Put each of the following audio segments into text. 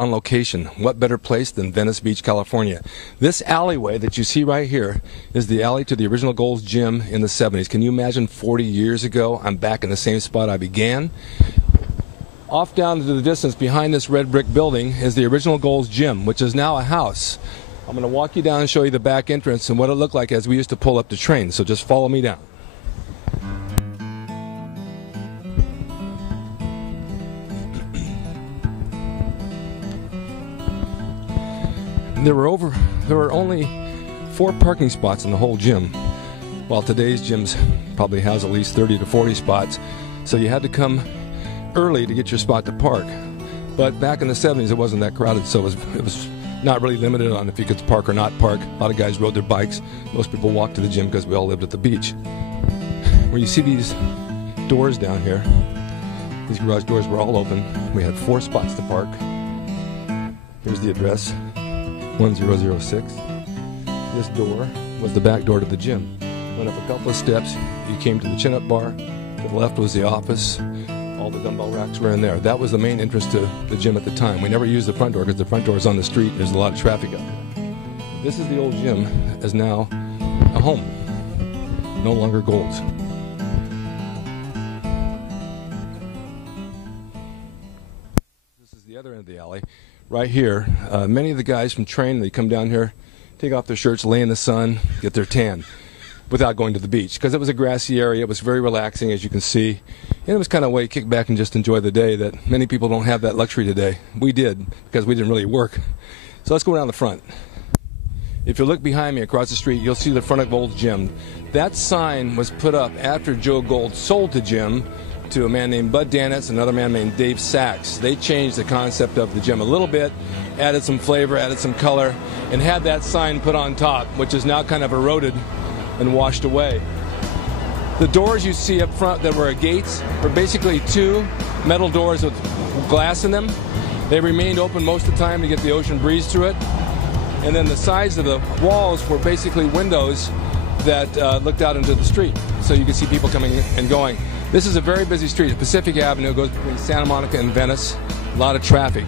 on location. What better place than Venice Beach, California? This alleyway that you see right here is the alley to the original Gold's Gym in the 70s. Can you imagine 40 years ago, I'm back in the same spot I began? Off down to the distance behind this red brick building is the original Gold's Gym, which is now a house. I'm going to walk you down and show you the back entrance and what it looked like as we used to pull up the train. So just follow me down. There were only 4 parking spots in the whole gym, while today's gyms probably has at least 30 to 40 spots. So you had to come early to get your spot to park. But back in the 70s, it wasn't that crowded, so it was not really limited on if you could park or not park. A lot of guys rode their bikes. Most people walked to the gym because we all lived at the beach. Where you see these doors down here, these garage doors were all open. We had 4 spots to park. Here's the address. 1006. This door was the back door to the gym. Went up a couple of steps, you came to the chin-up bar. To the left was the office. All the dumbbell racks were in there. That was the main entrance to the gym at the time. We never used the front door because the front door is on the street. There's a lot of traffic out there. This is the old gym, is now a home. No longer Gold's. This is the other end of the alley. Right here, many of the guys from training, they come down here, take off their shirts, lay in the sun, get their tan without going to the beach. Because it was a grassy area, it was very relaxing, as you can see. And it was kind of a way to kick back and just enjoy the day that many people don't have that luxury today. We did, because we didn't really work. So let's go around the front. If you look behind me across the street, you'll see the front of Gold's Gym. That sign was put up after Joe Gold sold the gym to a man named Bud Danitz and another man named Dave Sachs. They changed the concept of the gym a little bit, added some flavor, added some color, and had that sign put on top, which is now kind of eroded and washed away. The doors you see up front that were gates were basically 2 metal doors with glass in them. They remained open most of the time to get the ocean breeze through it. And then the sides of the walls were basically windows that looked out into the street, so you could see people coming and going. This is a very busy street. Pacific Avenue goes between Santa Monica and Venice. A lot of traffic.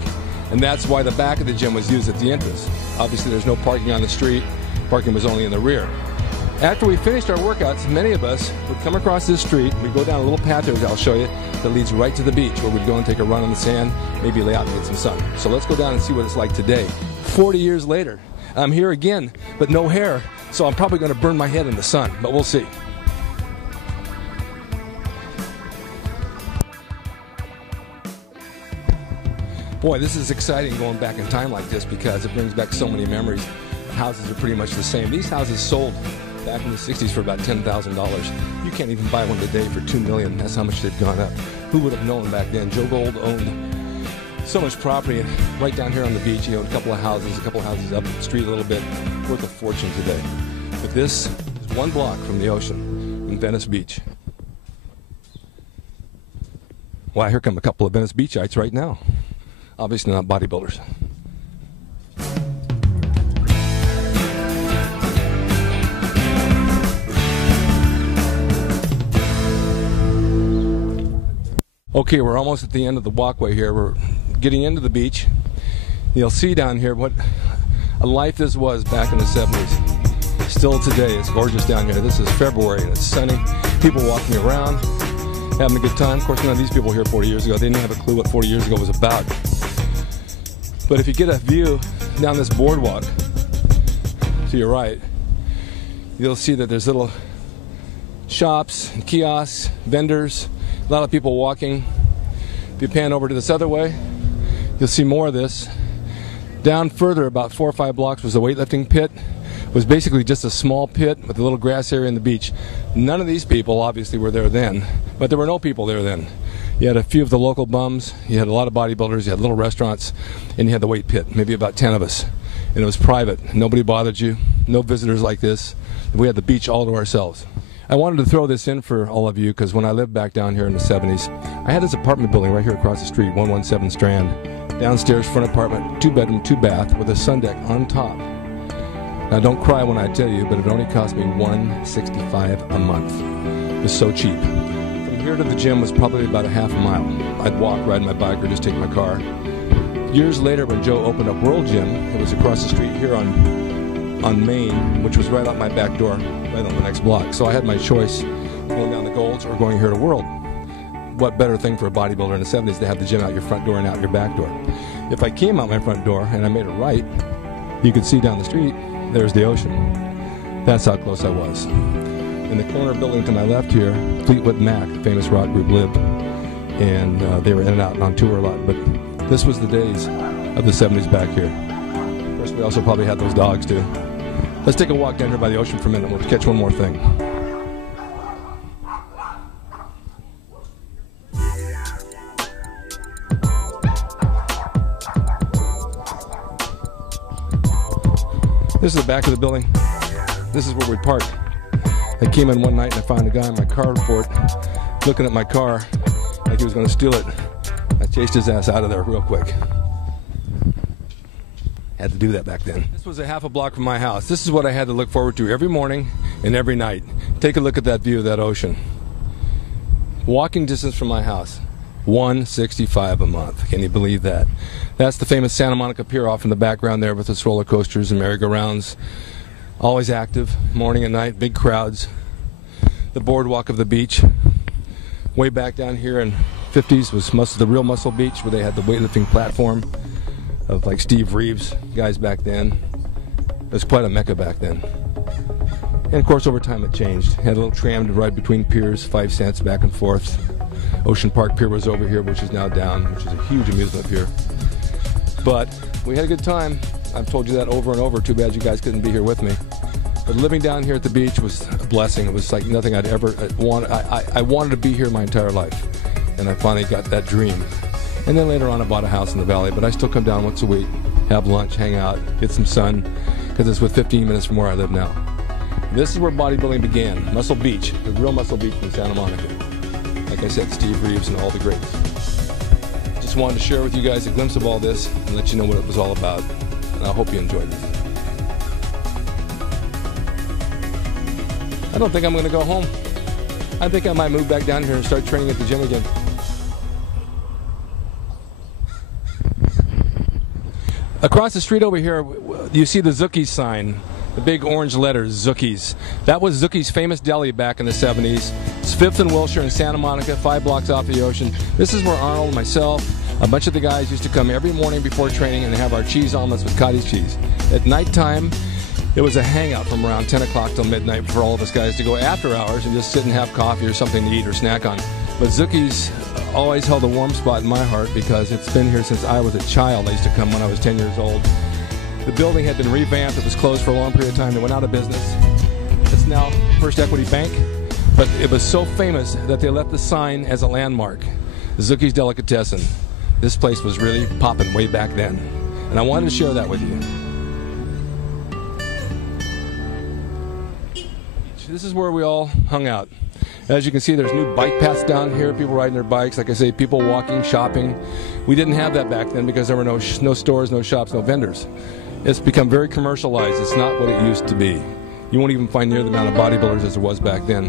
And that's why the back of the gym was used at the entrance. Obviously, there's no parking on the street. Parking was only in the rear. After we finished our workouts, many of us would come across this street. We'd go down a little path there, I'll show you, that leads right to the beach, where we'd go and take a run on the sand, maybe lay out and get some sun. So let's go down and see what it's like today. 40 years later, I'm here again, but no hair, so I'm probably going to burn my head in the sun, but we'll see. Boy, this is exciting going back in time like this because it brings back so many memories. The houses are pretty much the same. These houses sold back in the 60s for about $10,000. You can't even buy one today for $2 million. That's how much they've gone up. Who would have known back then? Joe Gold owned so much property, and right down here on the beach, he owned a couple of houses up the street a little bit, worth a fortune today. But this is 1 block from the ocean in Venice Beach. Why, here come a couple of Venice Beachites right now. Obviously not bodybuilders. Okay, we're almost at the end of the walkway here. We're getting into the beach. You'll see down here what a life this was back in the 70s. Still today, it's gorgeous down here. This is February and it's sunny. People walking around, having a good time. Of course, none of these people here 40 years ago, they didn't have a clue what 40 years ago was about. But if you get a view down this boardwalk to your right, you'll see that there's little shops, kiosks, vendors, a lot of people walking. If you pan over to this other way, you'll see more of this. Down further, about 4 or 5 blocks, was the weightlifting pit. It was basically just a small pit with a little grass area in the beach. None of these people obviously were there then, but there were no people there then. You had a few of the local bums, you had a lot of bodybuilders, you had little restaurants, and you had the weight pit, maybe about 10 of us. And it was private. Nobody bothered you, no visitors like this. We had the beach all to ourselves. I wanted to throw this in for all of you because when I lived back down here in the 70s, I had this apartment building right here across the street, 117 Strand. Downstairs, front apartment, 2-bedroom, 2-bath with a sun deck on top. Now don't cry when I tell you, but it only cost me $165 a month. It was so cheap. From here to the gym was probably about a half a mile. I'd walk, ride my bike, or just take my car. Years later, when Joe opened up World Gym, it was across the street here on Main, which was right out my back door, right on the next block. So I had my choice, going down the Golds or going here to World. What better thing for a bodybuilder in the 70s to have the gym out your front door and out your back door? If I came out my front door and I made a right, you could see down the street, there's the ocean. That's how close I was. In the corner building to my left here, Fleetwood Mac, the famous rock group, lived. And they were in and out and on tour a lot. But this was the days of the 70s back here. Of course, we also probably had those dogs too. Let's take a walk down here by the ocean for a minute. We'll catch one more thing. This is the back of the building. This is where we park. I came in one night and I found a guy in my carport looking at my car like he was going to steal it. I chased his ass out of there real quick. Had to do that back then. This was a half a block from my house. This is what I had to look forward to every morning and every night. Take a look at that view of that ocean. Walking distance from my house. $165 a month. Can you believe that? That's the famous Santa Monica Pier off in the background there with its roller coasters and merry-go-rounds. Always active, morning and night, big crowds. The boardwalk of the beach. Way back down here in 50s was the real Muscle Beach, where they had the weightlifting platform of like Steve Reeves, guys back then. It was quite a mecca back then. And of course over time it changed. Had a little tram to ride between piers, 5 cents back and forth. Ocean Park Pier was over here, which is now down, which is a huge amusement pier. But we had a good time. I've told you that over and over. Too bad you guys couldn't be here with me. But living down here at the beach was a blessing. It was like nothing I'd ever wanted. I wanted to be here my entire life. And I finally got that dream. And then later on I bought a house in the valley, but I still come down once a week, have lunch, hang out, get some sun, because it's with 15 minutes from where I live now. This is where bodybuilding began. Muscle Beach, the real Muscle Beach in Santa Monica. Like I said, Steve Reeves and all the greats. Just wanted to share with you guys a glimpse of all this and let you know what it was all about. And I hope you enjoyed this. I don't think I'm going to go home. I think I might move back down here and start training at the gym again. Across the street over here, you see the Zucchi's sign. The big orange letters, Zucchi's. That was Zucchi's famous deli back in the 70s. It's 5th and Wilshire in Santa Monica, 5 blocks off the ocean. This is where Arnold, myself, a bunch of the guys used to come every morning before training and have our cheese omelets with cottage cheese. At nighttime, it was a hangout from around 10 o'clock till midnight for all of us guys to go after hours and just sit and have coffee or something to eat or snack on. But Zucchi's always held a warm spot in my heart because it's been here since I was a child. I used to come when I was 10 years old. The building had been revamped. It was closed for a long period of time. It went out of business. It's now First Equity Bank, but it was so famous that they left the sign as a landmark. Zucchi's Delicatessen. This place was really popping way back then, and I wanted to share that with you. This is where we all hung out. As you can see, there's new bike paths down here, people riding their bikes, like I say, people walking, shopping. We didn't have that back then because there were no stores, no shops, no vendors. It's become very commercialized. It's not what it used to be. You won't even find near the amount of bodybuilders as there was back then.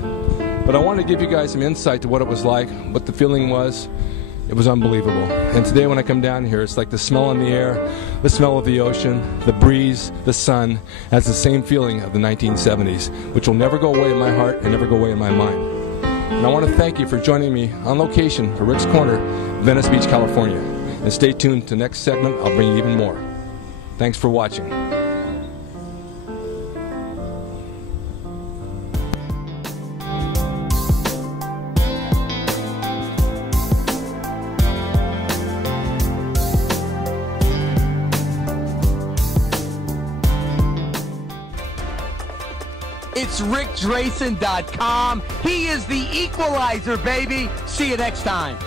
But I wanted to give you guys some insight to what it was like, what the feeling was. It was unbelievable. And today when I come down here, it's like the smell in the air, the smell of the ocean, the breeze, the sun, has the same feeling of the 1970s, which will never go away in my heart and never go away in my mind. And I want to thank you for joining me on location for Rick's Corner, Venice Beach, California. And stay tuned to the next segment. I'll bring you even more. Thanks for watching. It's rickdrasin.com. He is the equalizer, baby. See you next time.